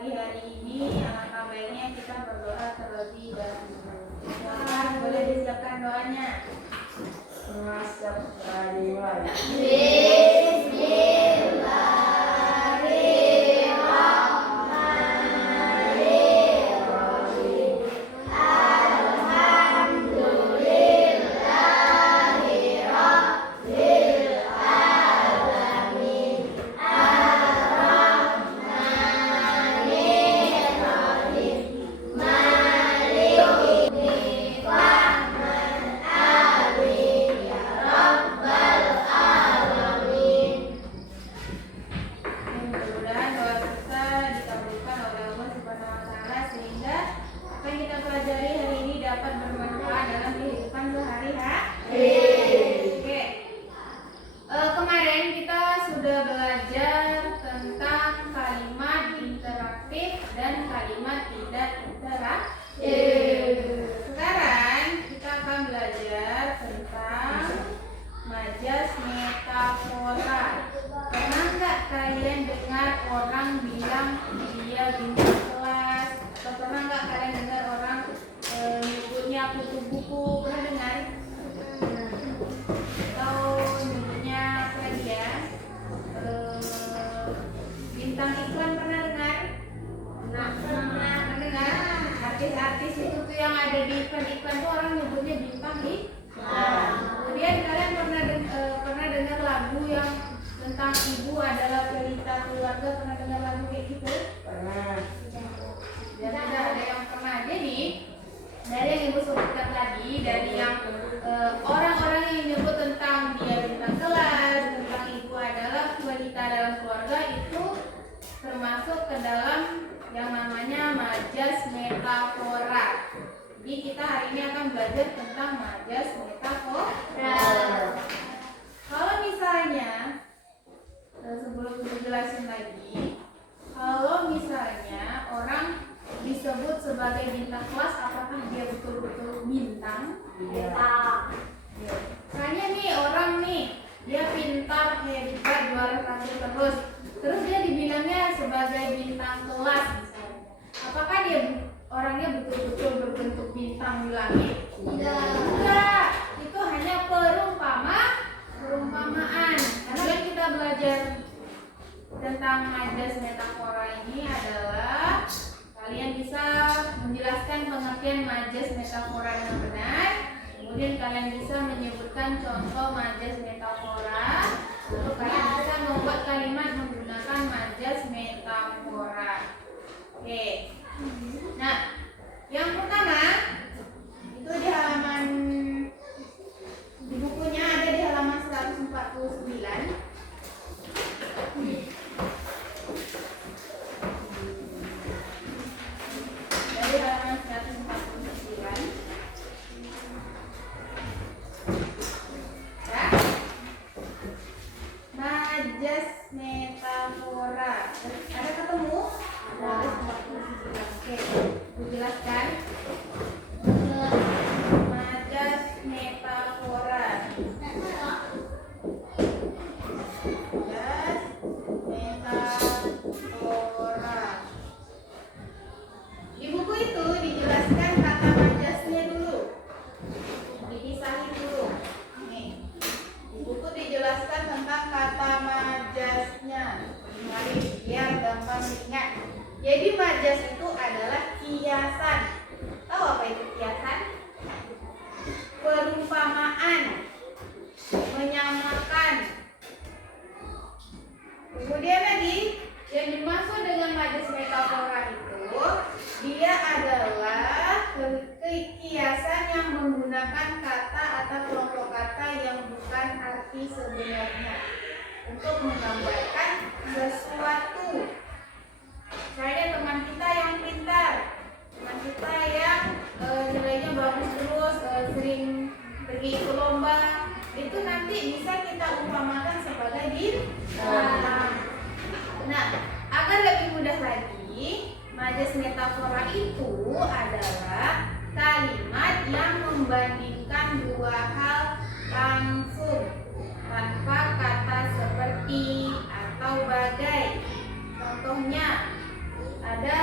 pagi hari ini, alangkah baiknya kita berdoa terlebih dahulu. Silakan, boleh disiapkan doanya. Mudah-mudahan doa kita dikabulkan oleh Allah Subhanahu wa Ta'ala, sehingga apa yang kita pelajari hari ini dapat bermanfaat dalam kehidupan sehari-hari. Oke. Kemarin kita sudah belajar tentang kalimat interaktif dan kalimat tidak interaktif. Sekarang kita akan belajar tentang majas metafora. Pernah nggak kalian dengar orang bilang dia bintang kelas? Atau pernah nggak kalian dengar orang nyebutnya kutu buku? Pernah dengar? Atau nyebutnya apa lagi ya? Bintang iklan, pernah dengar? Pernah dengar? Artis-artis itu tuh yang ada di iklan-iklan tuh orang nyebutnya bintang iklan. Kemudian kalian pernah dengar lagu yang tentang ibu adalah pelita keluarga? Pernah dengar lagu kayak gitu? Pernah. Ya, tidak ada yang pernah. Jadi dari yang ibu sebutkan tadi, dari yang orang-orang yang menyebut tentang dia bintang kelas, tentang ibu adalah pelita dalam keluarga, itu termasuk ke dalam yang namanya majas metafora. Jadi kita hari ini akan belajar tentang majas metafora. Kalau misalnya sebelum kita jelasin lagi, kalau misalnya orang disebut sebagai bintang kelas, apakah dia betul-betul bintang? Iya. Misalnya nih orang nih, dia pintar, hebat, juara satu terus dia dibilangnya sebagai bintang kelas misalnya. Apakah dia orangnya betul-betul berbentuk bintang di langit? Tidak. Itu hanya perumpamaan. Karena yang kita belajar tentang majas metafora ini adalah kalian bisa menjelaskan pengertian majas metafora dengan benar. Kemudian kalian bisa menyebutkan contoh majas metafora. Lalu kalian bisa membuat kalimat menggunakan majas metafora. Oke. Nah, yang pertama itu di halaman, di bukunya ada di halaman 149. Dari halaman 149. Ya. Majas metafora. Ada ketemu? Oke, dijelaskan. Majas metafora. Majas metafora. Di buku itu dijelaskan kata majasnya dulu. Dipisahin dulu. Nih. Di buku dijelaskan tentang kata majasnya. Mari biar gampang diingat. Jadi majas itu adalah kiasan. Tahu apa itu kiasan? Perumpamaan, menyamakan. Kemudian lagi yang dimaksud dengan majas metafora itu, dia adalah kiasan yang menggunakan kata atau kelompok kata yang bukan arti sebenarnya untuk menggambarkan sesuatu. Saya teman kita yang pintar, teman kita yang nilainya bagus terus, sering pergi ke lomba, itu nanti bisa kita umpamakan sebagai bintang. Nah, agar lebih mudah lagi, majas metafora itu adalah kalimat yang membandingkan dua hal langsung tanpa kata seperti atau bagai. Contohnya ada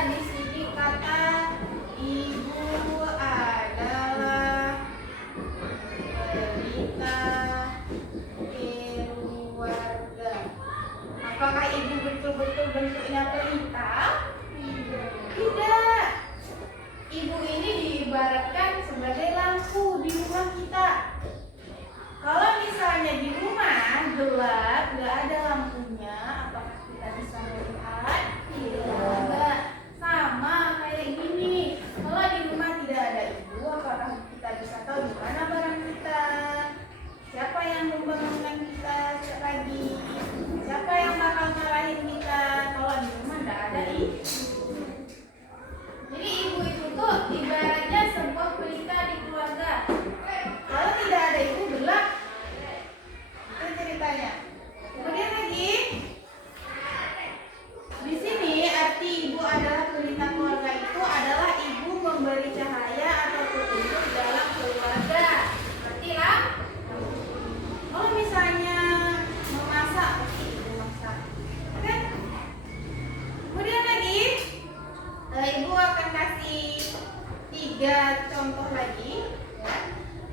3 contoh lagi ya.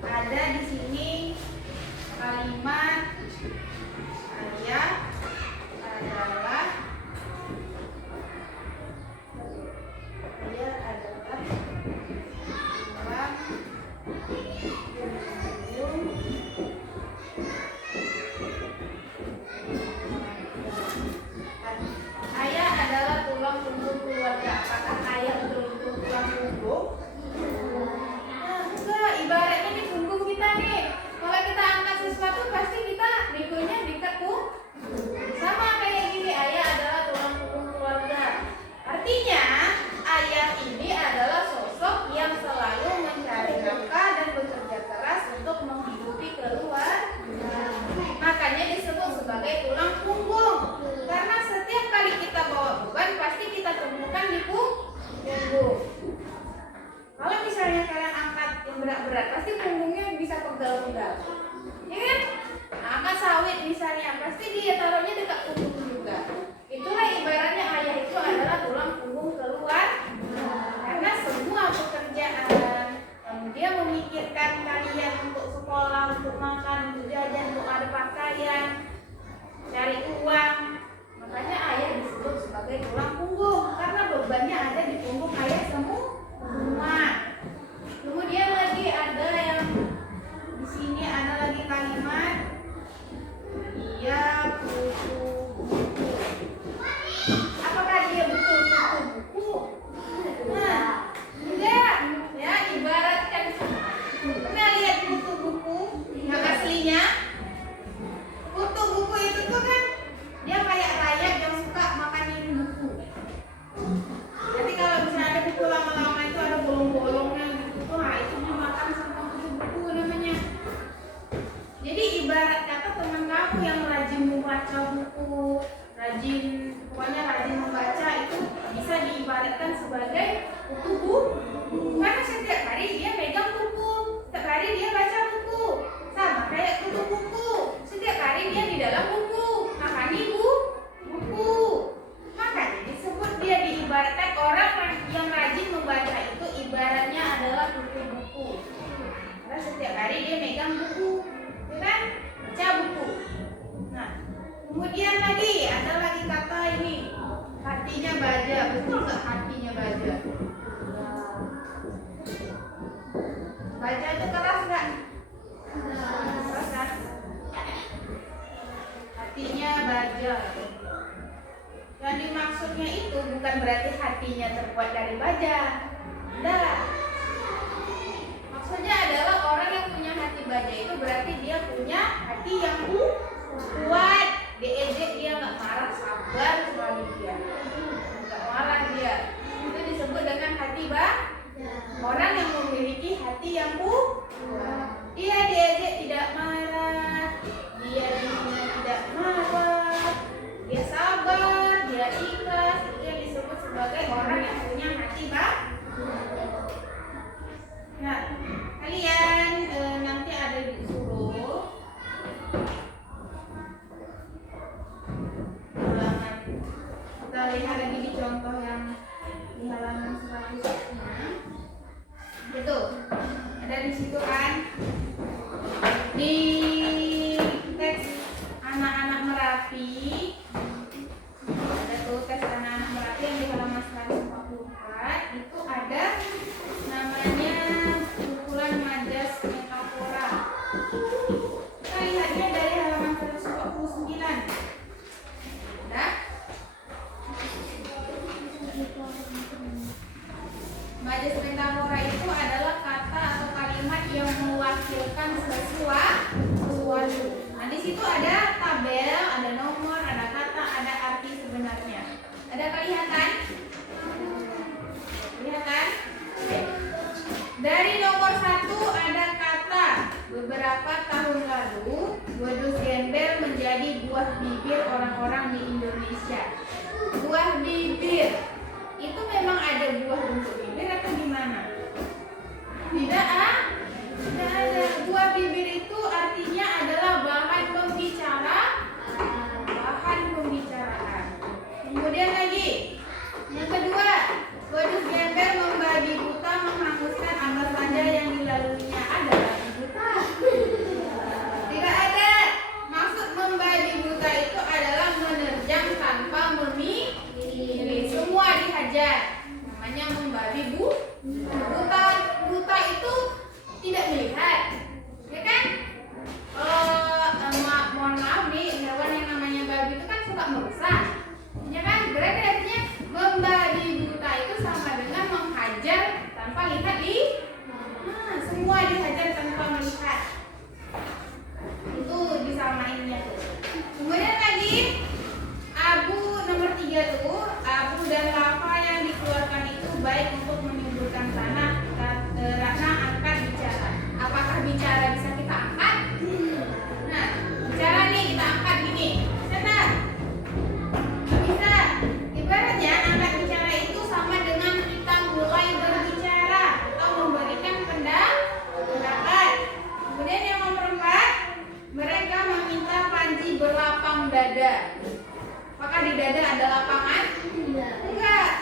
Ada di sini kalimat ayah adalah tulang punggung keluarga. Apakah ayah betul-betul tulang punggung? Enggak, ibaratnya di punggung kita nih. Kalau kita angkat sesuatu pasti kita mikunya dekat sama kayak gini, ayah adalah tulang punggung keluarga. Artinya ayah ini adalah sosok yang selalu mencari nafkah dan bekerja keras untuk menghidupi keluarga. Makanya disebut sebagai tulang punggung. Karena setiap kali kita bawa beban pasti kita temukan di punggung. Kalau misalnya kalian angkat yang berat-berat pasti punggungnya bisa pegal-pegal, ya kan? Angkat sawit misalnya pasti dia taruhnya dekat punggung juga. Itulah ibaratnya ayah itu adalah tulang punggung keluarga. Karena semua pekerjaan dia memikirkan kalian untuk sekolah, untuk makan, untuk jajan, untuk ada pakaian, cari uang. Makanya ayah disebut sebagai tulang punggung karena bebannya ada di punggung ayah semua. Kemudian lagi ada yang di sini ada lagi kalimat dia buku buku. Apakah dia betul buku? Nah, enggak. Ya, ibaratkan pernah lihat kutu buku yang aslinya? Kutu buku itu tuh kan dia kayak rayap yang suka makanin buku. Jadi kalau misalnya ada buku lama-lama itu ada bolong-bolongnya gitu tuh, nah itu dimakan sama kutu buku namanya. Jadi ibarat kata teman kamu yang rajin membaca buku, pokoknya rajin membaca itu bisa diibaratkan sebagai kutu buku. Karena setiap hari dia pegang buku, setiap hari dia baca buku, sama kayak kutu buku. Setiap hari dia di dalam buku, makanya buku. Makanya disebut dia diibaratkan orang yang rajin membaca itu ibaratnya adalah kutu buku. Karena setiap hari dia megang buku, ya kan? Baca buku. Nah, kemudian lagi ada lagi kata ini hatinya baja. Betul nggak hatinya baja? Baja itu keras nggak? Keras kan? Hatinya baja. Yang dimaksudnya itu bukan berarti hatinya terbuat dari baja. Tidak. Maksudnya adalah orang yang punya hati baja itu berarti dia punya hati yang kuat. Dia nggak marah, sabar sekali dia. Nggak marah dia. Itu disebut dengan hati baja. Orang yang memiliki hati yang kuat. Dia diejek tidak marah. Dia tidak marah. Dia sabar, dia ikhlas. Itu yang disebut sebagai orang yang punya hati baja. Nah, kalian nanti ada disuruh halaman. Kita lihat lagi di contoh yang di halaman 100. Betul. Ada di situ kan? Di teks anak-anak Merapi. Ada tuh tes anak-anak Merapi yang di halaman 144. Itu ada namanya kumpulan majas metafora. Kita lihatnya dari halaman 149. Ada? Majas metafora itu adalah kata atau kalimat yang mewakilkan sesuatu. Nah, di situ ada tabel, ada nomor, ada kata, ada arti sebenarnya. Ada kelihatan? Kelihatan? Oke. Dari nomor 1 ada kata beberapa tahun lalu wedus gembel menjadi buah bibir orang-orang di Indonesia. Buah bibir itu memang ada buah bentuk bibir atau gimana? Tidak ada. Buah bibir itu artinya adalah bahan pembicaraan. Kemudian lagi, yang kedua, wedus gembel membabi buta menghanguskan baik untuk menyuburkan tanah karena angkat bicara. Apakah bicara bisa kita angkat? Nah, bicara nih kita angkat gini. Benar? Nggak bisa. Ibaratnya angkat bicara itu sama dengan kita mulai berbicara atau memberikan pendapat. Kemudian yang nomor 4, mereka meminta Panji berlapang dada. Apakah di dada ada lapangan? Enggak.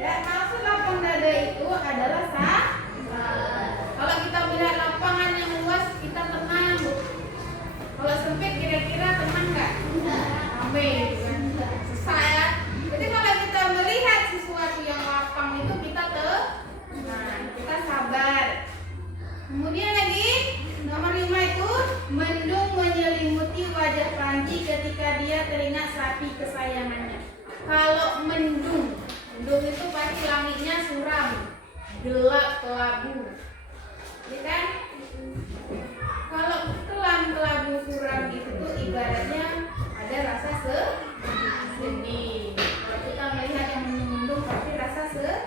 Ya, maksud lapang dada itu adalah kalau kita melihat lapangan yang luas kita tenang, Bu. Kalau sempit kira-kira tenang nggak? Rame gitu kan. Susah ya. Jadi kalau kita melihat sesuatu yang lapang itu kita tenang, kita sabar. Kemudian lagi nomor 5 itu mendung menyelimuti wajah Panji ketika dia teringat sapi kesayangannya. Kalau mendung itu pasti langitnya suram, gelap kelabu, ya kan? Kalau kelam kelabu suram itu tuh ibaratnya ada rasa sedih. Kalau kita melihat yang mendung pasti rasa sedih.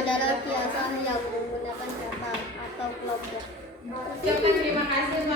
Adalah kiasan yang menggunakan kata atau kelompok. Ucapkan terima kasih.